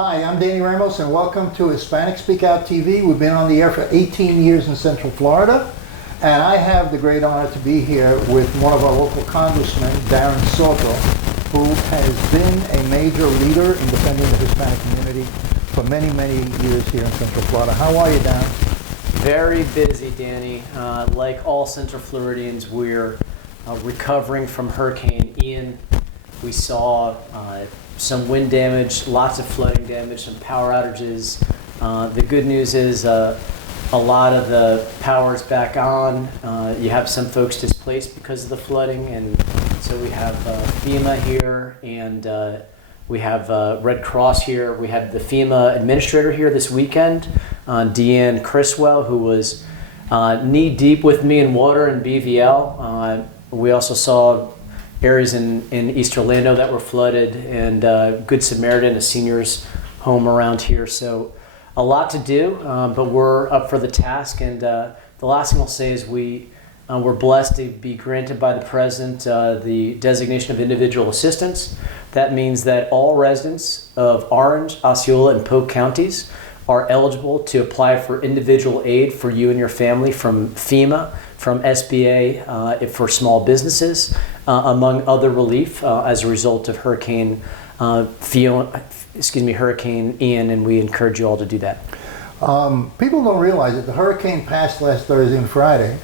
Hi, I'm Danny Ramos and welcome to Hispanic Speak Out TV. We've been on the air for 18 years in Central Florida, and I have the great honor to be here with one of our local congressmen, Soto, who has been a major leader in defending the Hispanic community for many, many years here in Central Florida. How are you, Darren? Very busy, Danny. Like all Central Floridians, we're recovering from Hurricane Ian. We saw some wind damage, lots of flooding damage, some power outages. The good news is a lot of the power is back on. You have some folks displaced because of the flooding, and so we have Fema here, and we have Red Cross here. We had the Fema administrator here this weekend, Deanne Criswell, who was knee deep with me in water in BVL. We also saw areas in East Orlando that were flooded, and Good Samaritan, a seniors home around here. So a lot to do, but we're up for the task. And the last thing I'll say is we're blessed to be granted by the President the designation of individual assistance. That means that all residents of Orange, Osceola, and Polk counties are eligible to apply for individual aid for you and your family from FEMA, from SBA for small businesses, among other relief as a result of Hurricane Ian, and we encourage you all to do that. People don't realize that the hurricane passed last Thursday and Friday,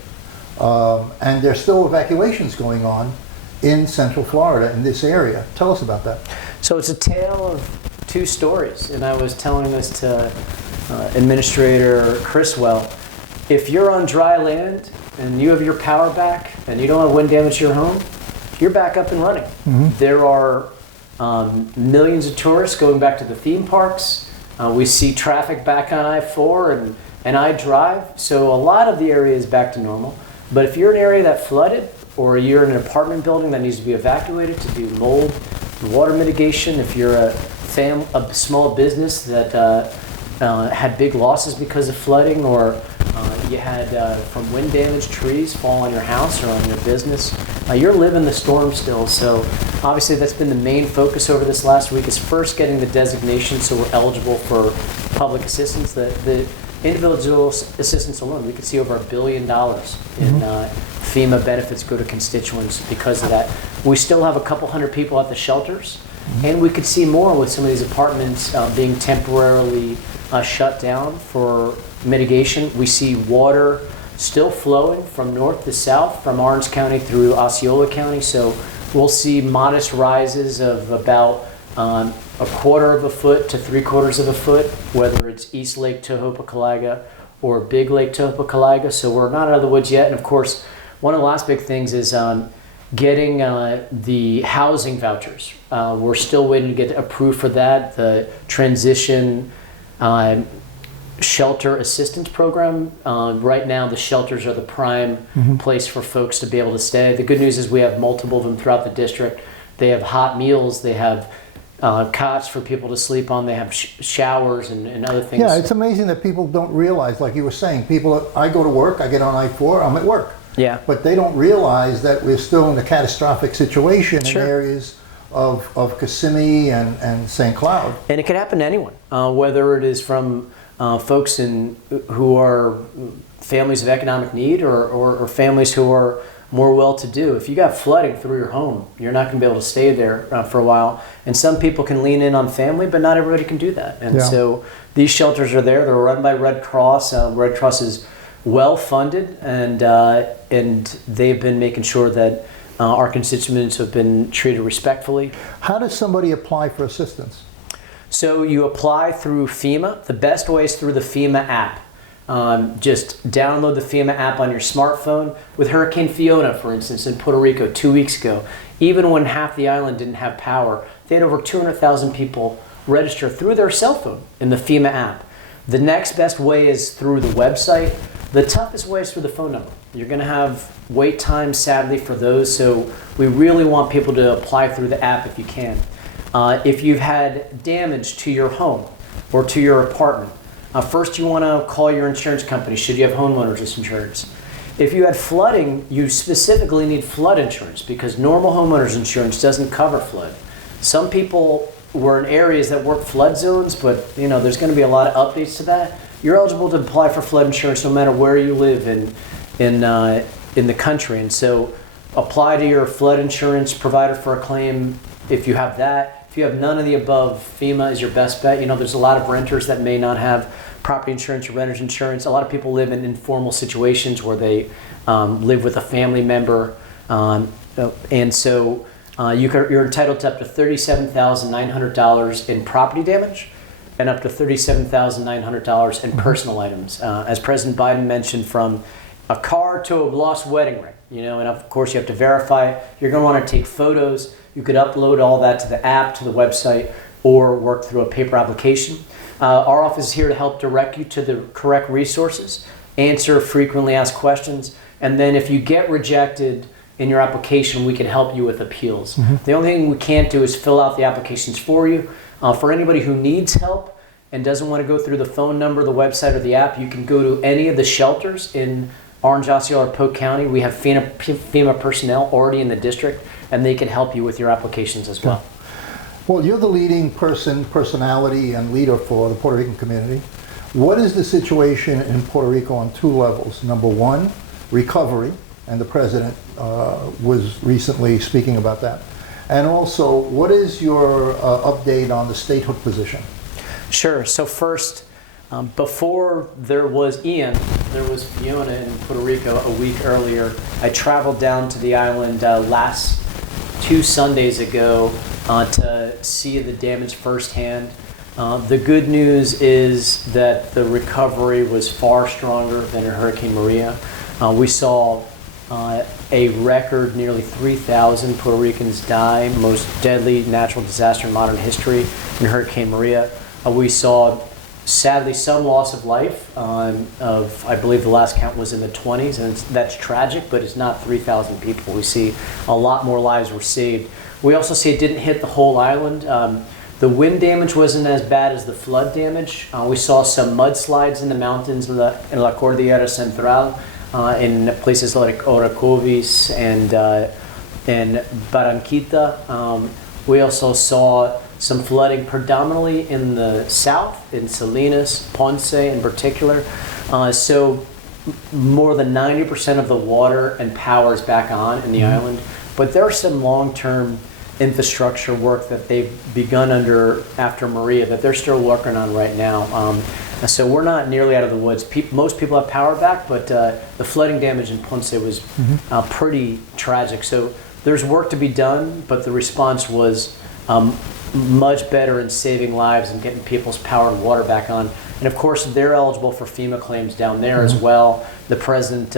and there's still evacuations going on in Central Florida in this area. Tell us about that. So it's a tale of two stories, and I was telling this to Administrator Criswell. If you're on dry land and you have your power back and you don't have wind damage to your home, you're back up and running. Mm-hmm. There are millions of tourists going back to the theme parks. We see traffic back on I-4 and I-Drive, so a lot of the area is back to normal. But if you're in an area that flooded, or you're in an apartment building that needs to be evacuated to do mold and water mitigation, if you're a small business that had big losses because of flooding, or you had from wind damage, trees fall on your house or on your business, you're living the storm still. So obviously that's been the main focus over this last week, is first getting the designation so we're eligible for public assistance. The individual assistance alone, we could see over $1 billion in FEMA benefits go to constituents because of that. We still have a couple hundred people at the shelters, and we could see more with some of these apartments being temporarily shut down for mitigation. We see water still flowing from north to south, from Orange County through Osceola County, so we'll see modest rises of about 1/4 foot to 3/4 foot, whether it's East Lake Tohopo'Calaga or Big Lake Tohopo'Calaga. So we're not out of the woods yet. And of course, one of the last big things is getting the housing vouchers. We're still waiting to get approved for that. The transition shelter assistance program. Right now, the shelters are the prime place for folks to be able to stay. The good news is we have multiple of them throughout the district. They have hot meals. They have cots for people to sleep on. They have showers and other things. Yeah, it's amazing that people don't realize, like you were saying, I go to work, I get on I-4, I'm at work. Yeah. But they don't realize that we're still in a catastrophic situation in areas of Kissimmee and St. Cloud. And it could happen to anyone, whether it is from folks who are families of economic need or families who are more well-to-do. If you got flooding through your home, you're not going to be able to stay there for a while. And some people can lean in on family, but not everybody can do that. And so these shelters are there. They're run by Red Cross. Red Cross is well-funded, and they've been making sure that our constituents have been treated respectfully. How does somebody apply for assistance? So you apply through FEMA. The best way is through the FEMA app. Just download the FEMA app on your smartphone. With Hurricane Fiona, for instance, in Puerto Rico 2 weeks ago, even when half the island didn't have power, they had over 200,000 people register through their cell phone in the FEMA app. The next best way is through the website. The toughest way is through the phone number. You're going to have wait times, sadly, for those, so we really want people to apply through the app if you can. If you've had damage to your home or to your apartment, first you want to call your insurance company should you have homeowners insurance. If you had flooding, you specifically need flood insurance because normal homeowners insurance doesn't cover flood. Some people we're in areas that weren't flood zones, but there's going to be a lot of updates to that. You're eligible to apply for flood insurance no matter where you live in the country, and so apply to your flood insurance provider for a claim if you have that. If you have none of the above, FEMA is your best bet. There's a lot of renters that may not have property insurance or renter's insurance. A lot of people live in informal situations where they live with a family member, and so you're entitled to up to $37,900 in property damage and up to $37,900 in personal items. As President Biden mentioned, from a car to a lost wedding ring, and of course you have to verify it. You're going to want to take photos. You could upload all that to the app, to the website, or work through a paper application. Our office is here to help direct you to the correct resources, answer frequently asked questions, and then if you get rejected in your application, we can help you with appeals. The only thing we can't do is fill out the applications for you. For anybody who needs help and doesn't want to go through the phone number, the website, or the app, you can go to any of the shelters in Orange, Osceola, or Polk County. We have FEMA personnel already in the district, and they can help you with your applications as well. Well, you're the leading personality and leader for the Puerto Rican community. What is the situation in Puerto Rico on two levels? Number one, recovery, and the president was recently speaking about that. And also, what is your update on the statehood position? Sure. So first, before there was Ian, there was Fiona in Puerto Rico a week earlier. I traveled down to the island last 2 Sundays ago to see the damage firsthand. The good news is that the recovery was far stronger than in Hurricane Maria. We saw a record nearly 3,000 Puerto Ricans die, most deadly natural disaster in modern history in Hurricane Maria. We saw, sadly, some loss of life of, I believe the last count was in the 20s, and that's tragic, but it's not 3,000 people. We see a lot more lives were saved. We also see it didn't hit the whole island. The wind damage wasn't as bad as the flood damage. We saw some mudslides in the mountains in La Cordillera Central, in places like Orocovis and Barranquita. We also saw some flooding predominantly in the south, in Salinas, Ponce in particular. So more than 90% of the water and power is back on in the island. But there's some long-term infrastructure work that they've begun after Maria that they're still working on right now. So we're not nearly out of the woods. Most people have power back, but the flooding damage in Ponce was pretty tragic. So there's work to be done, but the response was much better in saving lives and getting people's power and water back on. And of course, they're eligible for FEMA claims down there as well. The president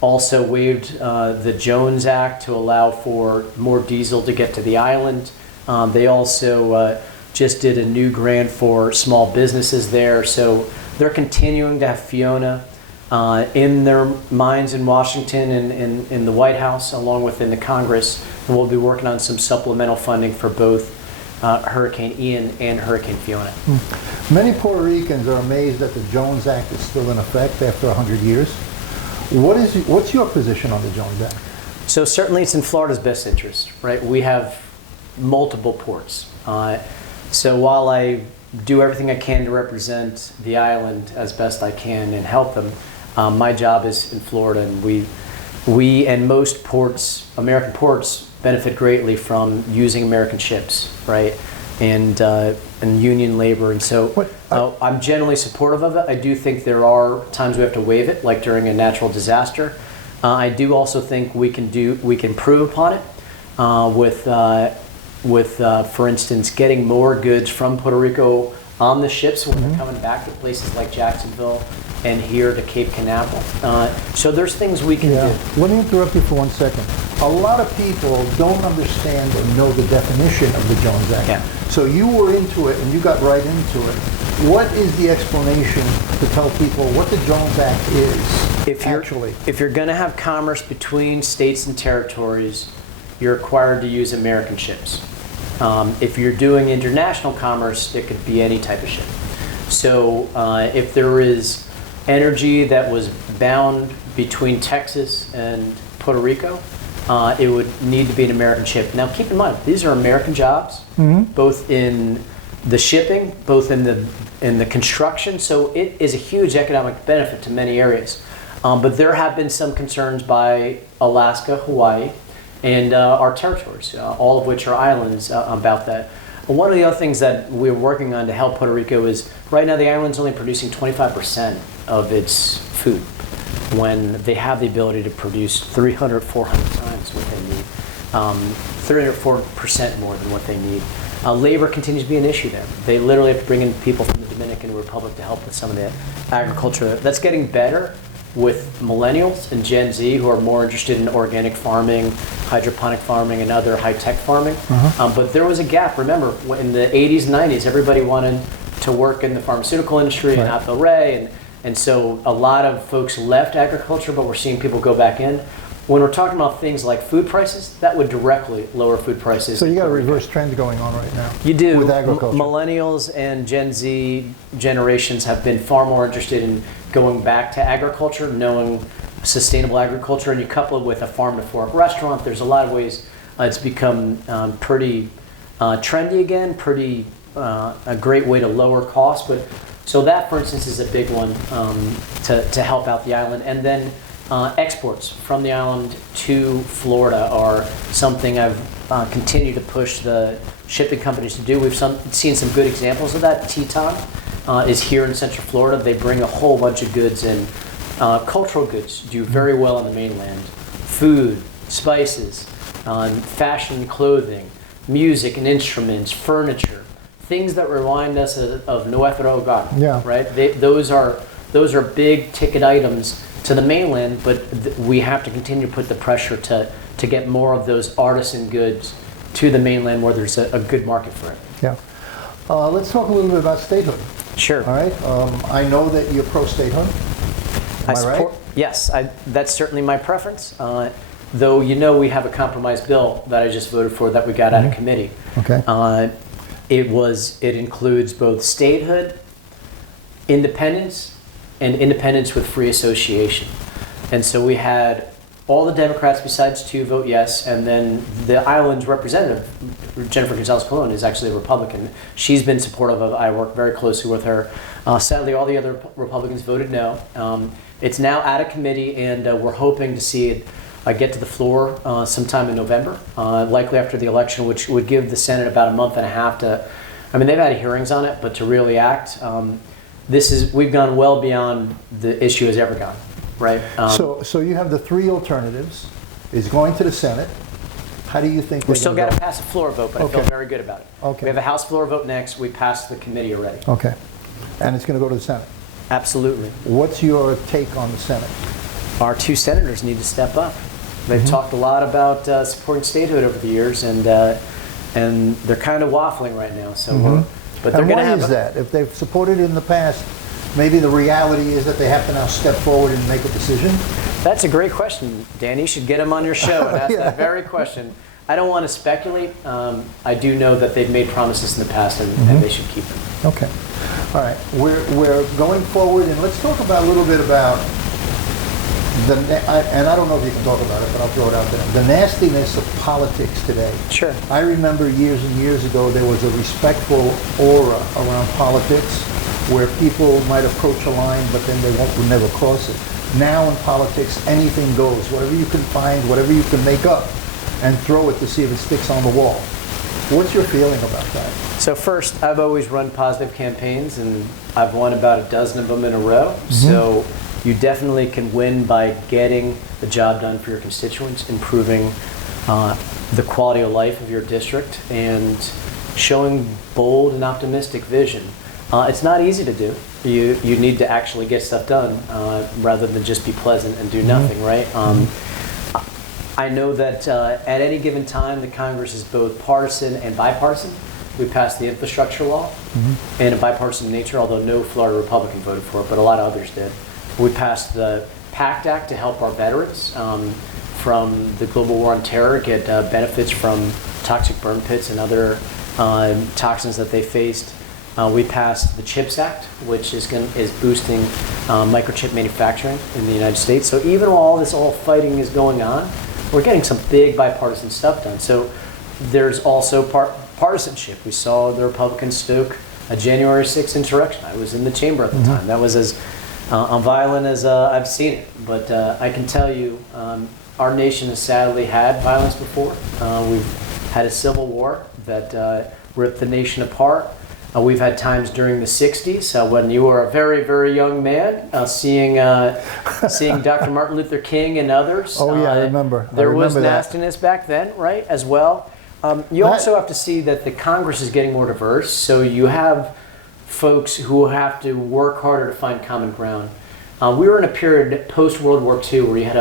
also waived the Jones Act to allow for more diesel to get to the island. They also just did a new grant for small businesses there. So they're continuing to have Fiona in their minds in Washington and in the White House, along with in the Congress. And we'll be working on some supplemental funding for both Hurricane Ian and Hurricane Fiona. Many Puerto Ricans are amazed that the Jones Act is still in effect after 100 years. What's your position on the Jones Act? So certainly it's in Florida's best interest, right? We have multiple ports. So while I do everything I can to represent the island as best I can and help them, my job is in Florida, and we and most ports, American ports, benefit greatly from using American ships, right? And union labor, and so I'm generally supportive of it. I do think there are times we have to waive it, like during a natural disaster. I do also think we can improve upon it with for instance, getting more goods from Puerto Rico on the ships when they're coming back to places like Jacksonville and here to Cape Canaveral. So there's things we can do. Let me interrupt you for 1 second. A lot of people don't understand or know the definition of the Jones Act. Yeah. So you were into it and you got right into it. What is the explanation to tell people what the Jones Act is If you're going to have commerce between states and territories, you're required to use American ships. If you're doing international commerce, it could be any type of ship. So if there is energy that was bound between Texas and Puerto Rico, it would need to be an American chip. Now, keep in mind, these are American jobs, both in the shipping, both in the construction. So it is a huge economic benefit to many areas. But there have been some concerns by Alaska, Hawaii, and our territories, all of which are islands, about that. One of the other things that we're working on to help Puerto Rico is right now the island's only producing 25% of its food, when they have the ability to produce 300, 400 times what they need, 300, 4% more than what they need. Labor continues to be an issue there. They literally have to bring in people from the Dominican Republic to help with some of the agriculture. That's getting better with millennials and Gen Z, who are more interested in organic farming, hydroponic farming, and other high-tech farming. But there was a gap. Remember, in the 80s and 90s, everybody wanted to work in the pharmaceutical industry and Apple Ray, and so a lot of folks left agriculture, but we're seeing people go back in. When we're talking about things like food prices, that would directly lower food prices. So you got a reverse trend going on right now. You do. With agriculture. Millennials and Gen Z generations have been far more interested in going back to agriculture, knowing sustainable agriculture, and you couple it with a farm-to-fork restaurant. There's a lot of ways it's become pretty trendy again, pretty a great way to lower costs. But so that, for instance, is a big one to help out the island. And then exports from the island to Florida are something I've continued to push the shipping companies to do. We've seen some good examples of that. Teton is here in Central Florida. They bring a whole bunch of goods in. Cultural goods do very well on the mainland. Food, spices, fashion and clothing, music and instruments, furniture, things that remind us of Nuestro Hogar. Yeah. Right? Those are big ticket items to the mainland, but we have to continue to put the pressure to get more of those artisan goods to the mainland where there's a good market for it. Yeah. Let's talk a little bit about statehood. Sure. All right. I know that you're pro-statehood. Am I right? Yes, that's certainly my preference. Though we have a compromise bill that I just voted for that we got out of committee. Okay. It includes both statehood, independence, and independence with free association. And so we had all the Democrats besides two vote yes, and then the island's representative, Jennifer Gonzalez-Colon, is actually a Republican. She's been supportive of it. I work very closely with her. Sadly, all the other Republicans voted no. It's now out of committee, and we're hoping to see it get to the floor sometime in November, likely after the election, which would give the Senate about a month and a half to, they've had hearings on it, but to really act. We've gone well beyond the issue has ever gone, right? So you have the three alternatives. Is going to the Senate. How do you think we still got to pass a floor vote, but I feel very good about it. Okay. We have a House floor vote next. We passed the committee already. Okay. And it's going to go to the Senate. Absolutely. What's your take on the Senate? Our two senators need to step up. They've talked a lot about supporting statehood over the years, and they're kind of waffling right now. So, but they're going to have. Why is that? If they've supported in the past, maybe the reality is that they have to now step forward and make a decision. That's a great question, Dan. You should get them on your show and ask that very question. I don't want to speculate. I do know that they've made promises in the past, and they should keep them. Okay. All right. We're going forward, and let's talk about a little bit about and I don't know if you can talk about it, but I'll throw it out there. The nastiness of politics today. Sure. I remember years and years ago there was a respectful aura around politics where people might approach a line, but then they would never cross it. Now in politics, anything goes. Whatever you can find, whatever you can make up, and throw it to see if it sticks on the wall. What's your feeling about that? So first, I've always run positive campaigns, and I've won about a dozen of them in a row. So you definitely can win by getting the job done for your constituents, improving the quality of life of your district, and showing bold and optimistic vision. It's not easy to do. You need to actually get stuff done rather than just be pleasant and do nothing, right? I know that at any given time, the Congress is both partisan and bipartisan. We passed the infrastructure law in a bipartisan nature, although no Florida Republican voted for it, but a lot of others did. We passed the PACT Act to help our veterans from the global war on terror get benefits from toxic burn pits and other toxins that they faced. We passed the CHIPS Act, which is boosting microchip manufacturing in the United States. So even while all this fighting is going on, we're getting some big bipartisan stuff done. So there's also partisanship. We saw the Republicans stoke a January 6th insurrection. I was in the chamber at the time. That was as violent as I've seen it. But I can tell you, our nation has sadly had violence before. We've had a civil war that ripped the nation apart. We've had times during the 60s when you were a very, very young man, seeing Dr. Martin Luther King and others. Oh yeah, I remember. There was nastiness back then, right, as well. You also have to see that the Congress is getting more diverse, so you have folks who have to work harder to find common ground. We were in a period post-World War II where you had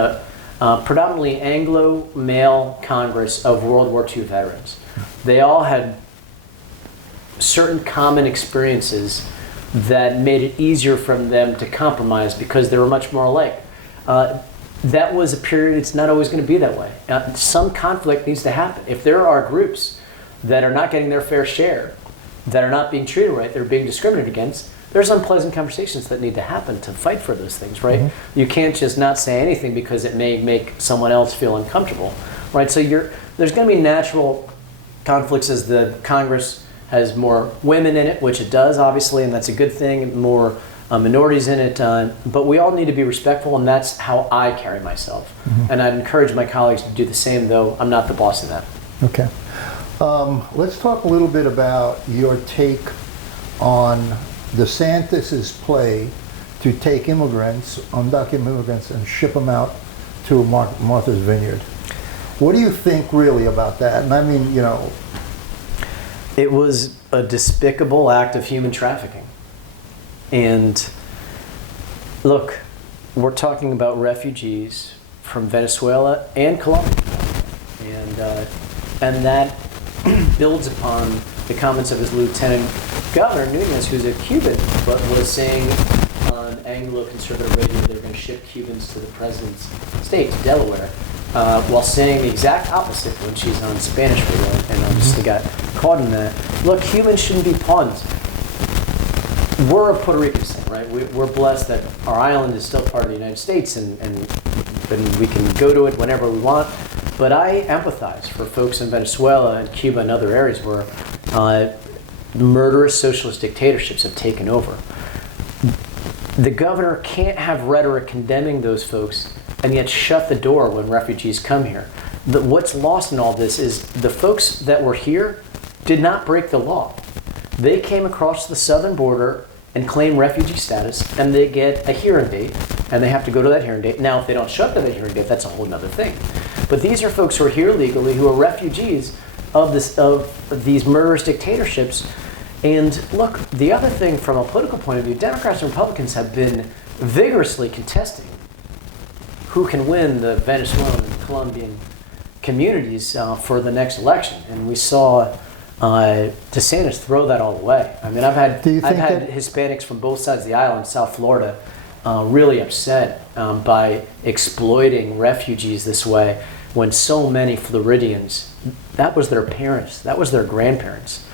a predominantly Anglo male Congress of World War II veterans. They all had certain common experiences that made it easier for them to compromise because they were much more alike. That was a period, it's not always going to be that way. Some conflict needs to happen. If there are groups that are not getting their fair share, that are not being treated right, they're being discriminated against, there's unpleasant conversations that need to happen to fight for those things, right? You can't just not say anything because it may make someone else feel uncomfortable, right? So there's going to be natural conflicts as the Congress has more women in it, which it does, obviously, and that's a good thing, more minorities in it, but we all need to be respectful, and that's how I carry myself. And I'd encourage my colleagues to do the same, though I'm not the boss in that. Okay. Let's talk a little bit about your take on DeSantis's play to take immigrants, undocumented immigrants, and ship them out to Martha's Vineyard. What do you think really about that? And I mean, you know, it was a despicable act of human trafficking. And look, we're talking about refugees from Venezuela and Colombia. And that builds upon the comments of his Lieutenant Governor Nunez, who's a Cuban, but was saying on Anglo-conservative radio they're going to ship Cubans to the president's state, to Delaware, while saying the exact opposite when she's on Spanish radio, and I just got caught in that. Look, Cubans shouldn't be pawns. We're a Puerto Rican state, right? We're blessed that our island is still part of the United States, and we can go to it whenever we want. But I empathize for folks in Venezuela and Cuba and other areas where murderous socialist dictatorships have taken over. The governor can't have rhetoric condemning those folks and yet shut the door when refugees come here. What's lost in all this is the folks that were here did not break the law. They came across the southern border and claim refugee status, and they get a hearing date, and they have to go to that hearing date. Now, if they don't show up to that hearing date, that's a whole other thing. But these are folks who are here legally, who are refugees of these murderous dictatorships. And look, the other thing from a political point of view, Democrats and Republicans have been vigorously contesting who can win the Venezuelan and Colombian communities for the next election. And we saw DeSantis throw that all away. I mean, I've had Hispanics from both sides of the aisle in South Florida really upset by exploiting refugees this way when so many Floridians, that was their parents, that was their grandparents.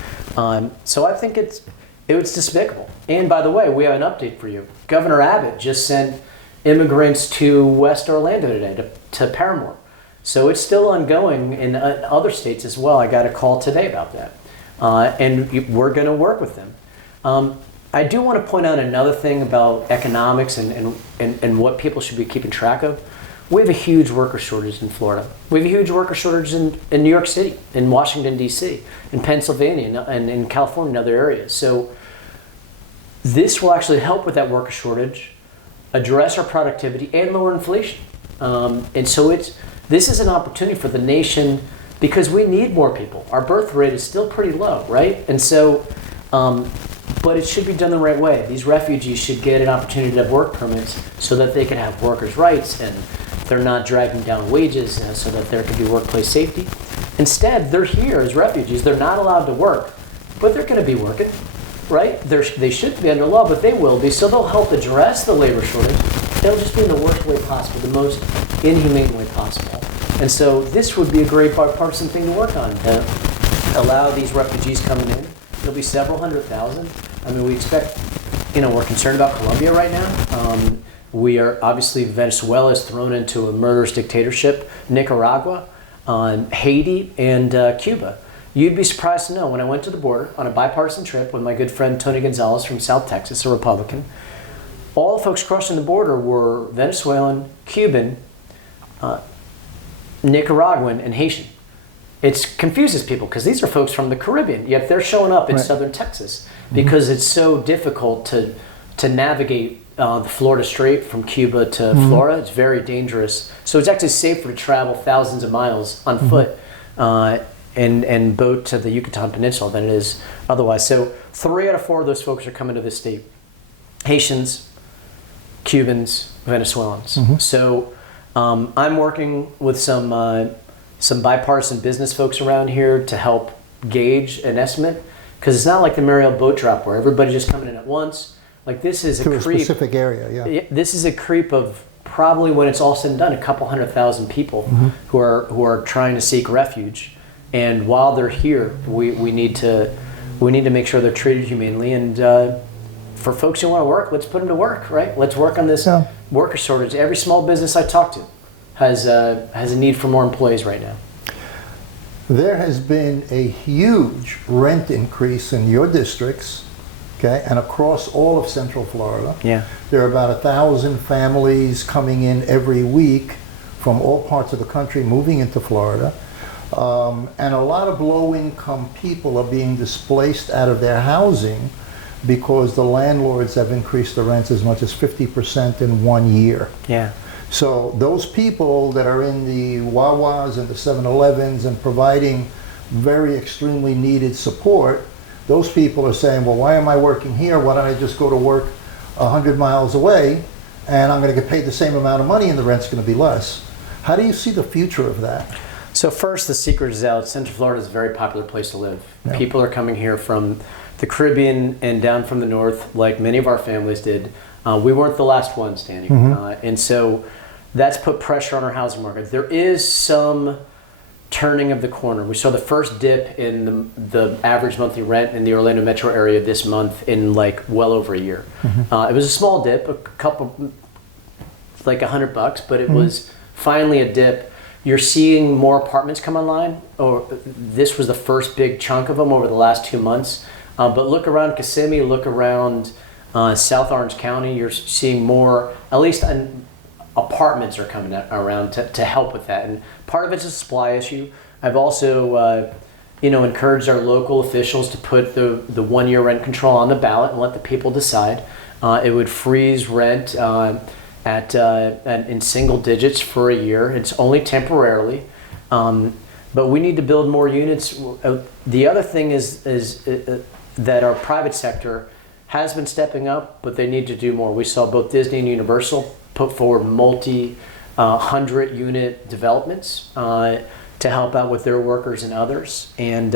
So I think it was despicable. And by the way, we have an update for you. Governor Abbott just sent immigrants to West Orlando today, to Paramore. So it's still ongoing in other states as well. I got a call today about that. And we're going to work with them. I do want to point out another thing about economics and what people should be keeping track of. We have a huge worker shortage in Florida. We have a huge worker shortage in New York City, in Washington, D.C., in Pennsylvania, and in California and other areas. So this will actually help with that worker shortage, address our productivity, and lower inflation. And so this is an opportunity for the nation because we need more people. Our birth rate is still pretty low, right? And so, but it should be done the right way. These refugees should get an opportunity to have work permits so that they can have workers' rights and they're not dragging down wages so that there can be workplace safety. Instead, they're here as refugees. They're not allowed to work, but they're going to be working, right? They should be under law, but they will be. So they'll help address the labor shortage. They'll just be in the worst way possible, the most inhumane way possible. And so this would be a great bipartisan thing to work on, to allow these refugees coming in. There'll be several 100,000. I mean, we expect, we're concerned about Colombia right now. We are obviously, Venezuela is thrown into a murderous dictatorship, Nicaragua, Haiti, and Cuba. You'd be surprised to know, when I went to the border on a bipartisan trip with my good friend Tony Gonzalez from South Texas, a Republican, all the folks crossing the border were Venezuelan, Cuban, Nicaraguan, and Haitian. It confuses people because these are folks from the Caribbean, yet they're showing up in southern Texas because it's so difficult to navigate the Florida Strait from Cuba to Florida. It's very dangerous. So it's actually safer to travel thousands of miles on foot and boat to the Yucatan Peninsula than it is otherwise. So 3 out of 4 of those folks are coming to this state. Haitians, Cubans, Venezuelans. So I'm working with some bipartisan business folks around here to help gauge an estimate, because it's not like the Mariel boat drop where everybody's just coming in at once. Like, this is to a specific area, This is a creep of probably, when it's all said and done, a couple 100,000 people who are trying to seek refuge. And while they're here, we need to make sure they're treated humanely. And for folks who want to work, let's put them to work, right? Let's work on this worker shortage. Every small business I talk to has a need for more employees right now. There has been a huge rent increase in your districts, okay, and across all of Central Florida. Yeah. There are about 1,000 families coming in every week from all parts of the country moving into Florida. And a lot of low-income people are being displaced out of their housing because the landlords have increased the rents as much as 50% in 1 year. Yeah. So those people that are in the Wawas and the 7-Elevens and providing very extremely needed support, those people are saying, well, why am I working here? Why don't I just go to work 100 miles away and I'm going to get paid the same amount of money and the rent's going to be less? How do you see the future of that? So first, the secret is out. Central Florida is a very popular place to live. Yeah. People are coming here from the Caribbean and down from the north, like many of our families did. We weren't the last ones, Danny. And so that's put pressure on our housing market. There is some turning of the corner. We saw the first dip in the average monthly rent in the Orlando metro area this month in like well over a year. It was a small dip, a couple, like $100, but it was finally a dip. You're seeing more apartments come online, or this was the first big chunk of them over the last 2 months. But look around Kissimmee, look around South Orange County, you're seeing more, at least apartments are coming around to help with that. And part of it's a supply issue. I've also encouraged our local officials to put the 1 year rent control on the ballot and let the people decide. It would freeze rent in single digits for a year. It's only temporarily, but we need to build more units. The other thing is that our private sector has been stepping up, but they need to do more. We saw both Disney and Universal put forward multi-100 unit developments to help out with their workers and others, and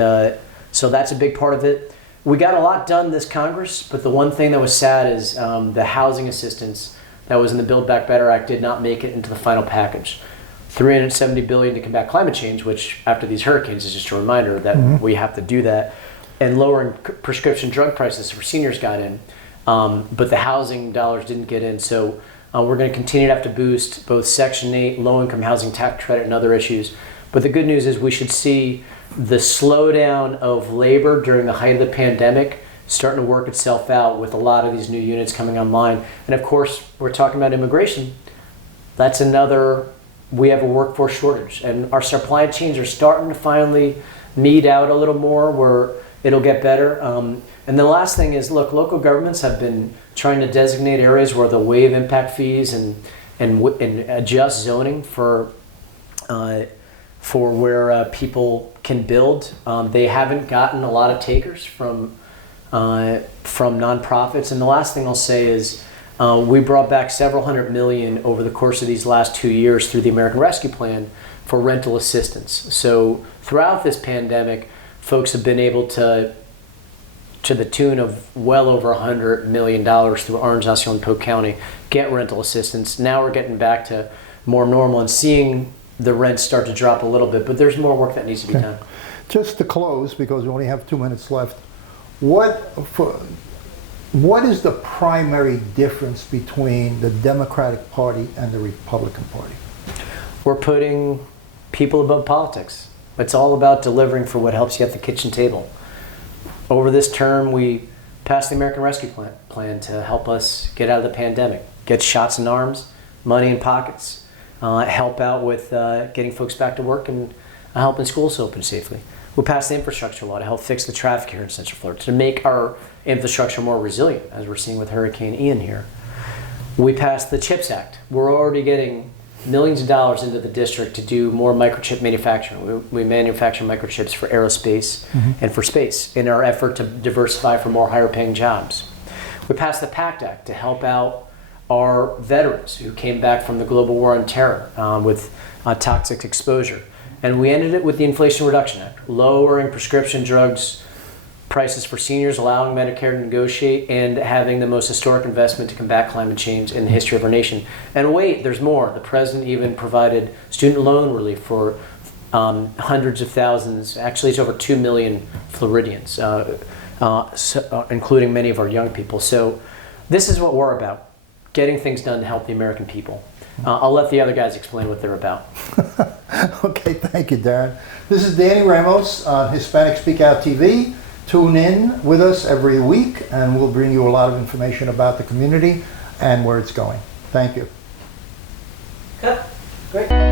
so that's a big part of it. We got a lot done this Congress, but the one thing that was sad is the housing assistance that was in the Build Back Better Act did not make it into the final package. $370 billion to combat climate change, which after these hurricanes is just a reminder that we have to do that, and lowering prescription drug prices for seniors got in, but the housing dollars didn't get in. So we're going to continue to have to boost both Section 8, low-income housing tax credit, and other issues. But the good news is we should see the slowdown of labor during the height of the pandemic starting to work itself out with a lot of these new units coming online. And of course, we're talking about immigration. That's another, we have a workforce shortage, and our supply chains are starting to finally meet out a little more where it'll get better. And the last thing is, look, local governments have been trying to designate areas where they'll waive impact fees and adjust zoning for where people can build. They haven't gotten a lot of takers from nonprofits. And the last thing I'll say is we brought back several $100 million over the course of these last 2 years through the American Rescue Plan for rental assistance. So throughout this pandemic, folks have been able to the tune of well over $100 million through Orange, Osceola, and Polk County, get rental assistance. Now we're getting back to more normal and seeing the rents start to drop a little bit, but there's more work that needs to be done. Just to close, because we only have 2 minutes left, What is the primary difference between the Democratic Party and the Republican Party? We're putting people above politics. It's all about delivering for what helps you at the kitchen table. Over this term, we passed the American Rescue Plan to help us get out of the pandemic, get shots in arms, money in pockets, help out with getting folks back to work and helping schools open safely. We passed the infrastructure law to help fix the traffic here in Central Florida, to make our infrastructure more resilient, as we're seeing with Hurricane Ian here. We passed the CHIPS Act. We're already getting millions of dollars into the district to do more microchip manufacturing. We manufacture microchips for aerospace and for space in our effort to diversify for more higher paying jobs. We passed the PACT Act to help out our veterans who came back from the global war on terror with toxic exposure. And we ended it with the Inflation Reduction Act, lowering prescription drugs prices for seniors, allowing Medicare to negotiate, and having the most historic investment to combat climate change in the history of our nation. And wait, there's more. The president even provided student loan relief for hundreds of thousands, actually it's over 2 million Floridians, including many of our young people. So this is what we're about, getting things done to help the American people. I'll let the other guys explain what they're about. Okay, thank you, Darren. This is Danny Ramos on Hispanic Speak Out TV. Tune in with us every week, and we'll bring you a lot of information about the community and where it's going. Thank you. Cut. Great.